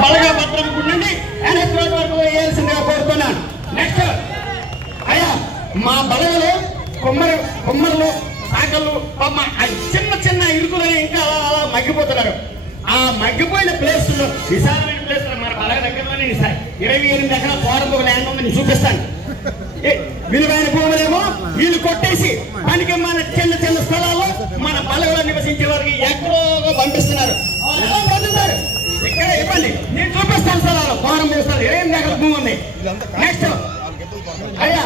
బలగా భద్రం నుండి ఎనక్రోడ్ వరకు వేయాల్సిందిగా కోరుతున్నాను. నెక్స్ట్ అయ్యా మా బలగలు కుమ్మరులు ఆకళ్ళు చిన్న చిన్న ఇరుకులు ఇంకా అలా మగ్గిపోతున్నారు. ఆ మగ్గిపోయిన ప్లేస్ లో విశాలమైన ప్లేస్ లో మన బలగ దగ్గరలోనే 28 ఎకరాల పోరంతో ల్యాండ్ ఉందని చూపిస్తాను. విలువైన భూములేమో వీళ్ళు కొట్టేసి పనికి మన చిన్న చిన్న స్థలాల్లో మన బలగలో నివసించే వారికి ఎక్కడో పంపిస్తున్నారు. ఇక్కడ ఇవ్వండి, నేను చూపిస్తాను స్థలాలు. పోరం చూస్తాను 28 ఎకరాల భూమి ఉంది. నెక్స్ట్ అయ్యా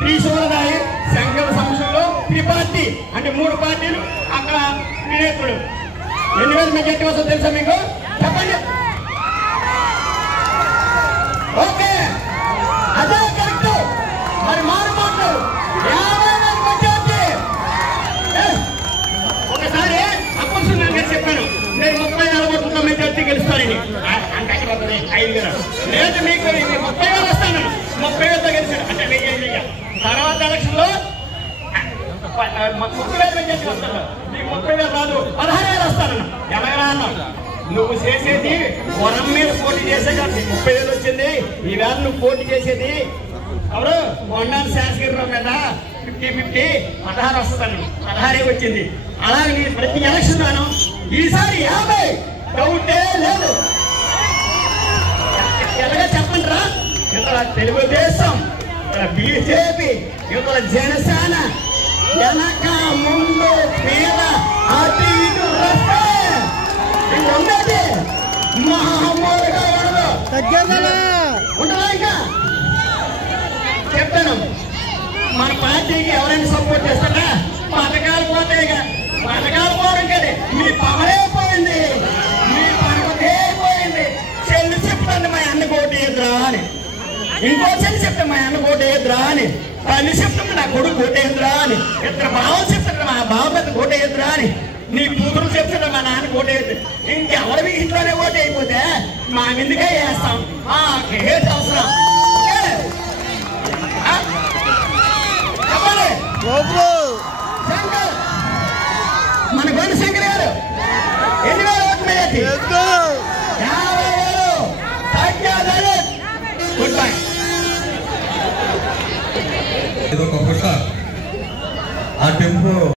త్రిశూలదాయి సంఘం సంస్థలో త్రిపార్టీ అంటే 3 పార్టీలు అక్కడ వినేతుడు 2000 మెజార్టీ వస్తుంది తెలుసా మీకు? చెప్పండి. ఓకే అదే కరెక్ట్. మరి మారుమోట్లు 50,000 మెజార్టీ. ఒకసారి అప్పుడు నేను చెప్పాను నేను 30,000 మెజార్టీ గెలుస్తానని. అంటే 5,000 లేదు మీకు 30,000 వస్తాను. 30,000తో గెలిచాడు అంటే తర్వాత ఎలక్షన్ లో 30,000 మెజార్టీ వస్తాను. నీకు 30,000 రాదు 16,000 వస్తానన్నా. ఎలాగరా అన్నా నువ్వు చేసేది వరం మీద పోటీ చేసే కాదు 30,000 వచ్చింది. ఈవేళ నువ్వు పోటీ చేసేది ఎవరు కొండాలి శాసగిరిరావు మీద 50-50 16 వస్తాను. 16 వచ్చింది. అలాగే నేను ప్రతి ఎలక్షన్ రాను. ఈసారి 50 డౌటే లేదు. ఎలాగా చెప్పండి రా. ఇతర తెలుగుదేశం, బీజేపీ, ఇతర జనసేన వెనక ముందు మీద అటు ఇటు వస్తే ఉండదు. మామూలుగా ఉండదు. ఇంకా చెప్తాను మన పార్టీకి ఎవరైనా సపోర్ట్ చేస్తారా? పథకాలు పోతాయి. పథకాలు పోవడం కదా మీ పవరే పోయింది. మీ పరపతే పోయింది. చెల్లి చెప్తాను మా అన్న కోటి ఎదురా అని. ఇంకో చెల్లి చెప్తాను మా అన్న కోటి ఎదురా అని. తల్లి చెప్తుంది నా కొడుకు కోటేద్రా అని. ఇద్దరు బావలు చెప్తారు మా బావ పెద్ద కోటేద్రా అని. నీ కూతురు చెప్తాడు మా నాన్న కోటేద్దు. ఇంకెవరి ఇంట్లోనే ఓటు అయిపోతే మా మీదుగా వేస్తాం. ఏది అవసరం చెప్పండి. శంకర్ మన గొండు శంకర్ గారు 8,000 ఓట్లు మెజార్టీ 50,000 తగ్గదు. Good bye. ఆ టెంపో